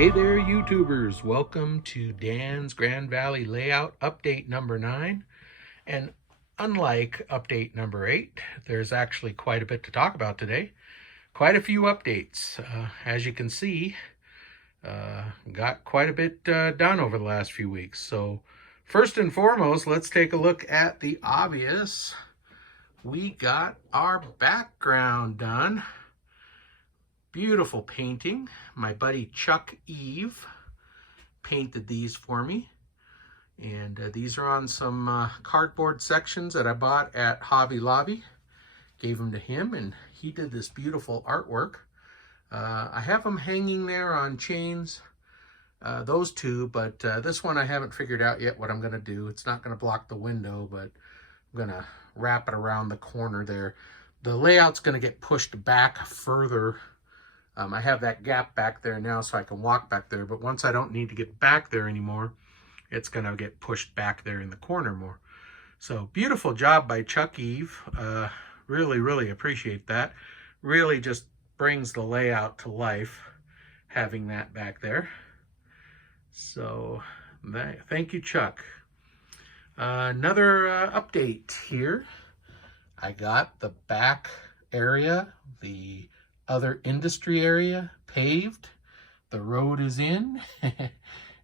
Hey there, YouTubers. Welcome to Dan's Grand Valley Layout Update number 9. And unlike update number 8, there's actually quite a bit to talk about today. Quite a few updates. As you can see, got quite a bit done over the last few weeks. So first and foremost, let's take a look at the obvious. We got our background done. Beautiful painting. My buddy Chuck Eve painted these for me. And these are on some cardboard sections that I bought at Hobby Lobby. Gave them to him and he did this beautiful artwork. I have them hanging there on chains, those two, but this one I haven't figured out yet what I'm going to do. It's not going to block the window, but I'm going to wrap it around the corner there. The layout's going to get pushed back further. I have that gap back there now so I can walk back there, but once I don't need to get back there anymore, it's going to get pushed back there in the corner more. So beautiful job by Chuck Eve. Really appreciate that. Really just brings the layout to life having that back there. So thank you, Chuck. Another update here. I got the back area, the other industry area paved. The road is in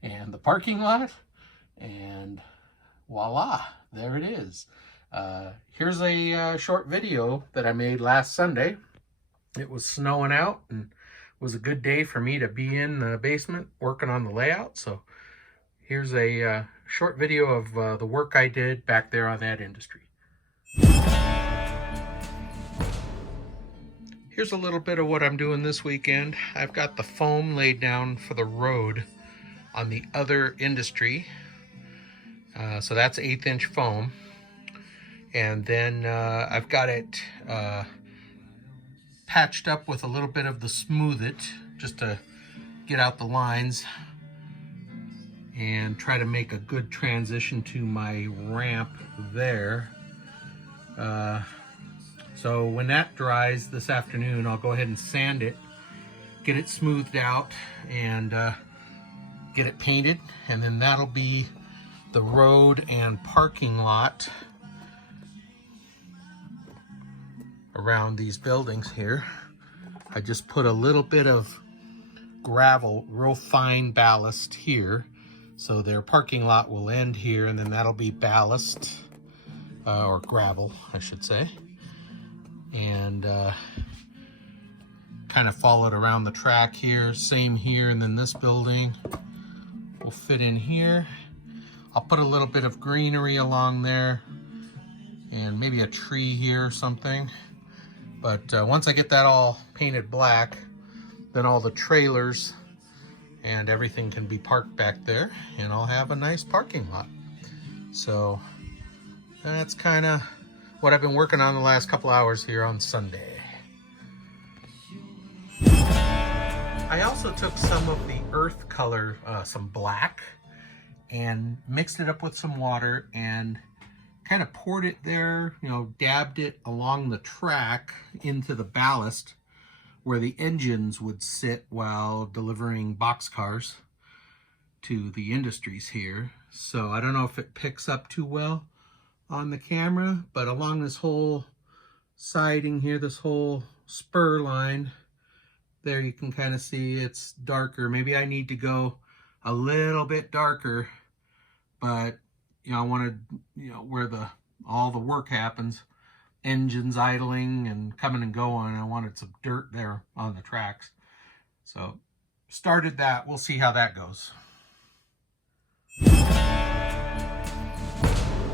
and the parking lot, and voila, there it is. Here's a short video that I made last Sunday. It was snowing out and it was a good day for me to be in the basement working on the layout. So here's a short video of the work I did back there on that industry. Here's a little bit of what I'm doing this weekend. I've got the foam laid down for the road on the other industry. So that's 1/8 inch foam. And then I've got it patched up with a little bit of the Smooth It just to get out the lines and try to make a good transition to my ramp there. So when that dries this afternoon, I'll go ahead and sand it, get it smoothed out, and get it painted. And then that'll be the road and parking lot around these buildings here. I just put a little bit of gravel, real fine ballast here. So their parking lot will end here, and then that'll be ballast, or gravel, I should say. And kind of followed around the track here, same here, and then this building will fit in here. I'll put a little bit of greenery along there and maybe a tree here or something. But once I get that all painted black, then all the trailers and everything can be parked back there and I'll have a nice parking lot. So that's kind of what I've been working on the last couple hours here on Sunday. I also took some of the earth color, some black, and mixed it up with some water and kind of poured it there, dabbed it along the track into the ballast where the engines would sit while delivering boxcars to the industries here. So I don't know if it picks up too well on the camera, but along this whole siding here, this whole spur line there, you can kind of see it's darker. Maybe I need to go a little bit darker, but I wanted, where all the work happens, engines idling and coming and going, I wanted some dirt there on the tracks. So started that. We'll see how that goes.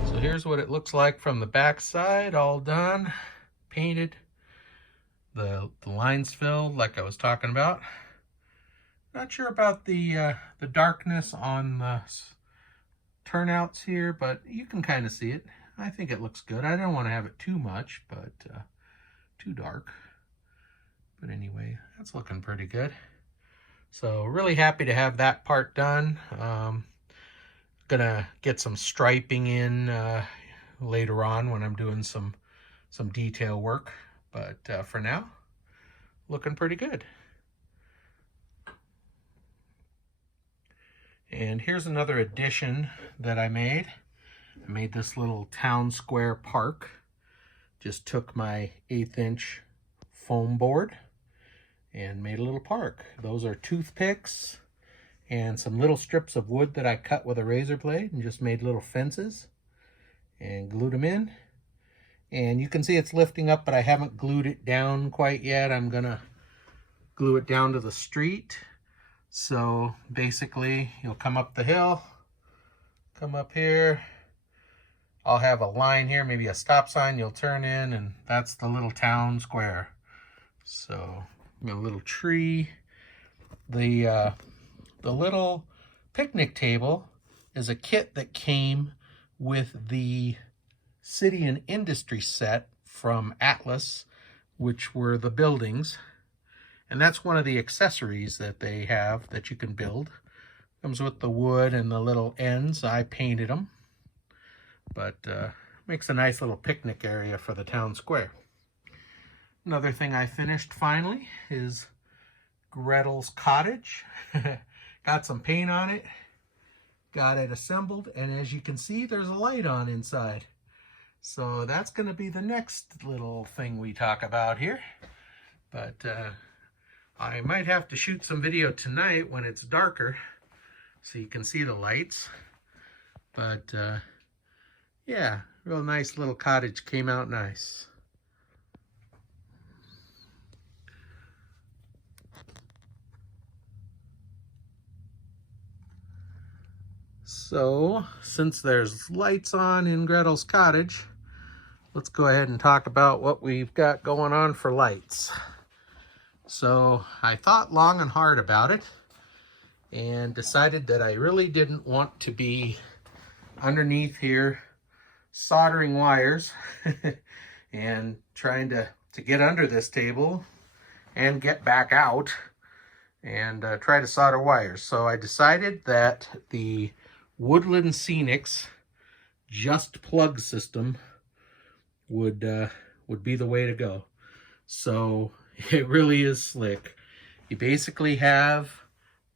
So here's what it looks like from the back side, all done, painted. The lines filled like I was talking about. Not sure about the darkness on the turnouts here, but you can kind of see it. I think it looks good. I don't want to have it too much, but too dark. But anyway, that's looking pretty good. So really happy to have that part done. Gonna get some striping in later on when I'm doing some detail work. But for now, looking pretty good. And here's another addition that I made. I made this little town square park. Just took my 1/8 inch foam board and made a little park. Those are toothpicks and some little strips of wood that I cut with a razor blade and just made little fences and glued them in. And you can see it's lifting up, but I haven't glued it down quite yet. I'm gonna glue it down to the street. So basically you'll come up the hill, come up here, I'll have a line here, maybe a stop sign, you'll turn in, and that's the little town square. So a little tree. The little picnic table is a kit that came with the City and Industry set from Atlas, which were the buildings. And that's one of the accessories that they have that you can build. Comes with the wood and the little ends. I painted them. But makes a nice little picnic area for the town square. Another thing I finished finally is Gretel's cottage. Got some paint on it. Got it assembled. And as you can see, there's a light on inside. So that's going to be the next little thing we talk about here. But I might have to shoot some video tonight when it's darker so you can see the lights. But yeah, real nice little cottage, came out nice. So, since there's lights on in Gretel's cottage, let's go ahead and talk about what we've got going on for lights. So, I thought long and hard about it and decided that I really didn't want to be underneath here soldering wires and trying to get under this table and get back out and try to solder wires. So I decided that the Woodland Scenics Just Plug system would be the way to go. So it really is slick. You basically have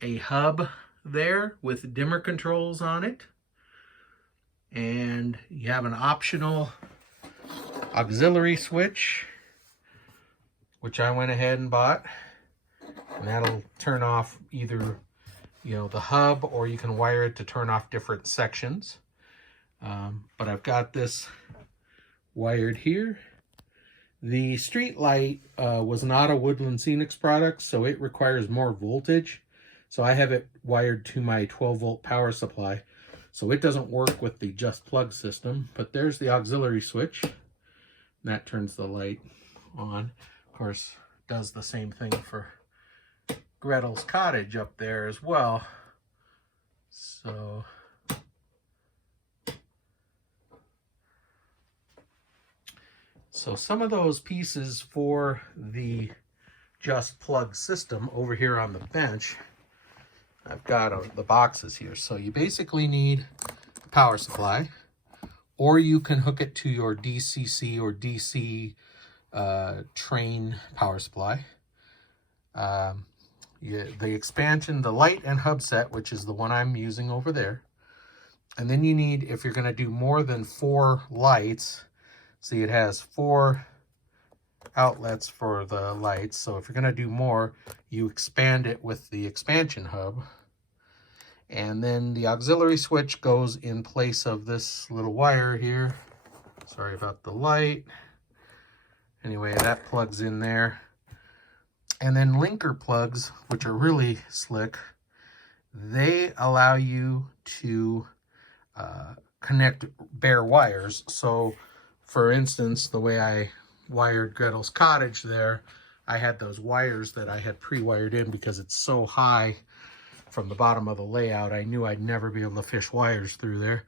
a hub there with dimmer controls on it, and you have an optional auxiliary switch, which I went ahead and bought, and that'll turn off either the hub, or you can wire it to turn off different sections. But I've got this wired here. The street light was not a Woodland Scenics product, so it requires more voltage. So I have it wired to my 12-volt power supply. So it doesn't work with the Just Plug system. But there's the auxiliary switch. And that turns the light on. Of course, does the same thing for Gretel's cottage up there as well. So some of those pieces for the Just Plug system over here on the bench, I've got the boxes here. So you basically need a power supply, or you can hook it to your DCC or DC train power supply. The expansion, the light and hub set, which is the one I'm using over there. And then you need, if you're going to do more than 4 lights, see it has 4 outlets for the lights. So if you're going to do more, you expand it with the expansion hub. And then the auxiliary switch goes in place of this little wire here. Sorry about the light. Anyway, that plugs in there. And then linker plugs, which are really slick, they allow you to connect bare wires. So, for instance, the way I wired Gretel's cottage there, I had those wires that I had pre-wired in because it's so high from the bottom of the layout. I knew I'd never be able to fish wires through there.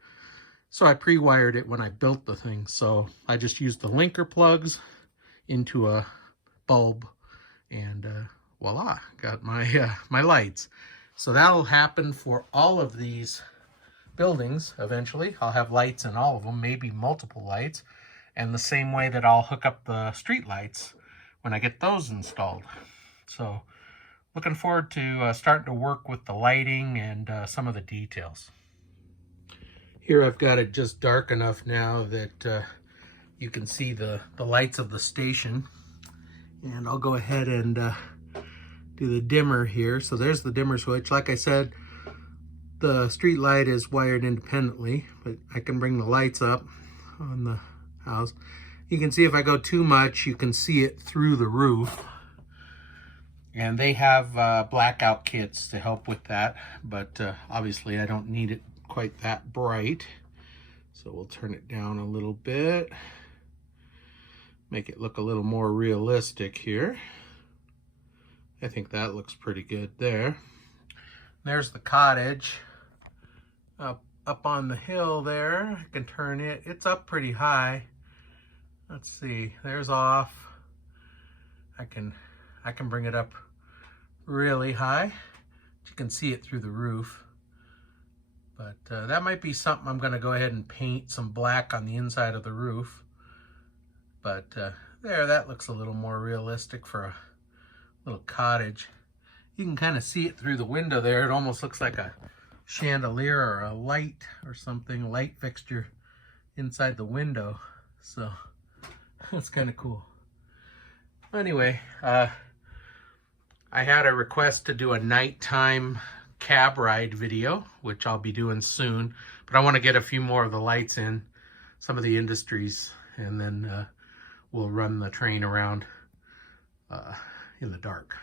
So I pre-wired it when I built the thing. So I just used the linker plugs into a bulb, and voila, got my my lights. So that'll happen for all of these buildings eventually. I'll have lights in all of them, maybe multiple lights, and the same way that I'll hook up the street lights when I get those installed. So looking forward to starting to work with the lighting and some of the details. Here I've got it just dark enough now that you can see the lights of the station. And I'll go ahead and do the dimmer here. So there's the dimmer switch. Like I said, the street light is wired independently, but I can bring the lights up on the house. You can see if I go too much, you can see it through the roof. And they have blackout kits to help with that, but obviously I don't need it quite that bright. So we'll turn it down a little bit, make it look a little more realistic here. I think that looks pretty good there. There's the cottage up on the hill there. I can turn it. It's up pretty high. Let's see. There's off. I can bring it up really high. You can see it through the roof. But that might be something I'm going to go ahead and paint some black on the inside of the roof. But there, that looks a little more realistic for a little cottage. You can kind of see it through the window there. It almost looks like a chandelier or a light or something, light fixture inside the window. So that's kind of cool. Anyway, I had a request to do a nighttime cab ride video, which I'll be doing soon, but I want to get a few more of the lights in, some of the industries, and then we'll run the train around in the dark.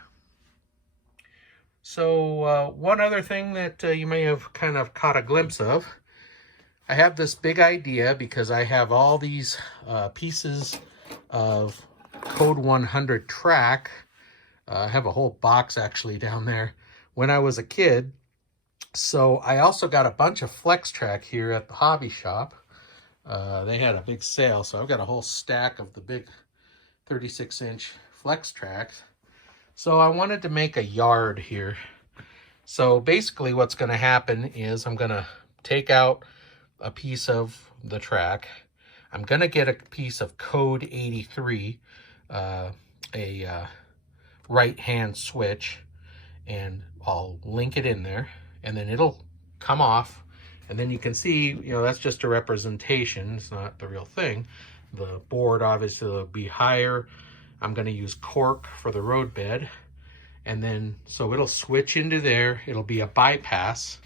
So one other thing that you may have kind of caught a glimpse of, I have this big idea because I have all these pieces of Code 100 track. I have a whole box actually down there when I was a kid. So I also got a bunch of flex track here at the hobby shop. They had a big sale, so I've got a whole stack of the big 36-inch flex tracks. So I wanted to make a yard here. So basically what's going to happen is I'm going to take out a piece of the track. I'm going to get a piece of Code 83, a right-hand switch, and I'll link it in there, and then it'll come off, and then you can see, you know, that's just a representation. It's not the real thing. The board obviously will be higher. I'm going to use cork for the road bed, and then so it'll switch into there. It'll be a bypass.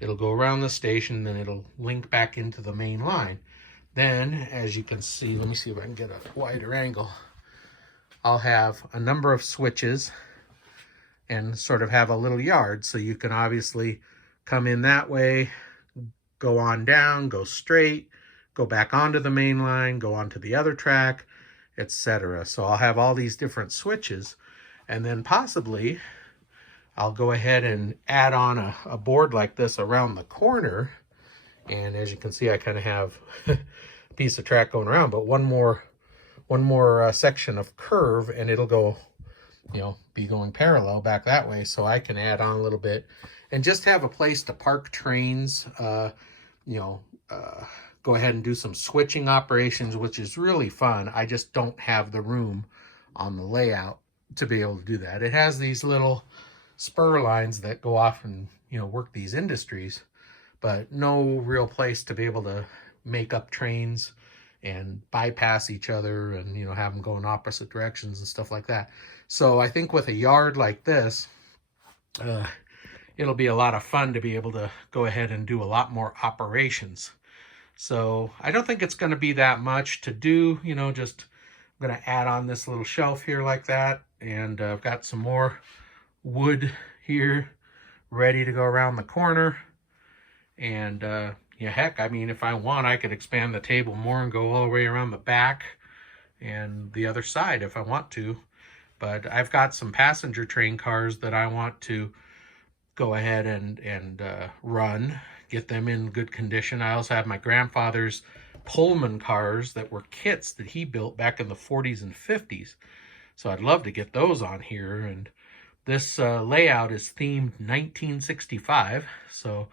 It'll go around the station, then it'll link back into the main line. Then, as you can see, let me see if I can get a wider angle. I'll have a number of switches and sort of have a little yard. So you can obviously come in that way, go on down, go straight, go back onto the main line, go onto the other track, etc. So I'll have all these different switches, and then possibly I'll go ahead and add on a board like this around the corner. And as you can see, I kind of have a piece of track going around, but one more section of curve, and it'll go, you know, be going parallel back that way, so I can add on a little bit and just have a place to park trains, go ahead and do some switching operations, which is really fun. I just don't have the room on the layout to be able to do that. It has these little spur lines that go off and, you know, work these industries, but no real place to be able to make up trains and bypass each other and, you know, have them go in opposite directions and stuff like that. So I think with a yard like this, it'll be a lot of fun to be able to go ahead and do a lot more operations. So I don't think it's going to be that much to do, you know, just I'm going to add on this little shelf here like that. And I've got some more wood here ready to go around the corner. And yeah, heck, I mean, if I want, I could expand the table more and go all the way around the back and the other side if I want to. But I've got some passenger train cars that I want to go ahead and run, get them in good condition. I also have my grandfather's Pullman cars that were kits that he built back in the 40s and 50s. So I'd love to get those on here. And this layout is themed 1965. So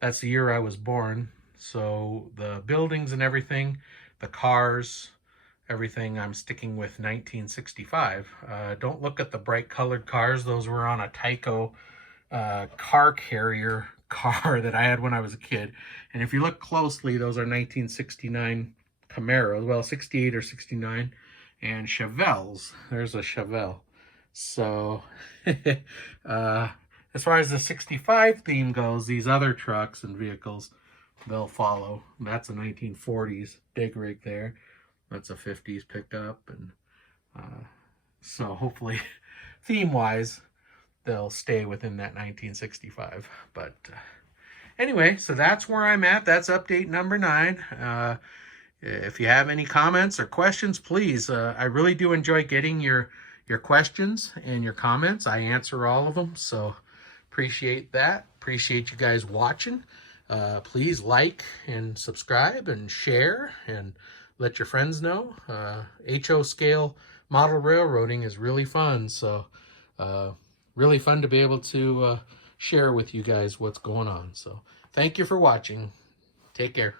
that's the year I was born. So the buildings and everything, the cars, everything I'm sticking with 1965. Don't look at the bright colored cars. Those were on a Tyco car carrier car that I had when I was a kid. And if you look closely, those are 1969 Camaros, well, 68 or 69, and Chevelles. There's a Chevelle. So as far as the 65 theme goes, these other trucks and vehicles, they'll follow. That's a 1940s dig rig there. That's a 50s pickup. And so hopefully theme-wise, they'll stay within that 1965. But anyway, so that's where I'm at. That's update number 9. If you have any comments or questions, please. I really do enjoy getting your questions and your comments. I answer all of them, so appreciate that. Appreciate you guys watching. Please like and subscribe and share and let your friends know. HO scale model railroading is really fun, so really fun to be able to share with you guys what's going on. So thank you for watching. Take care.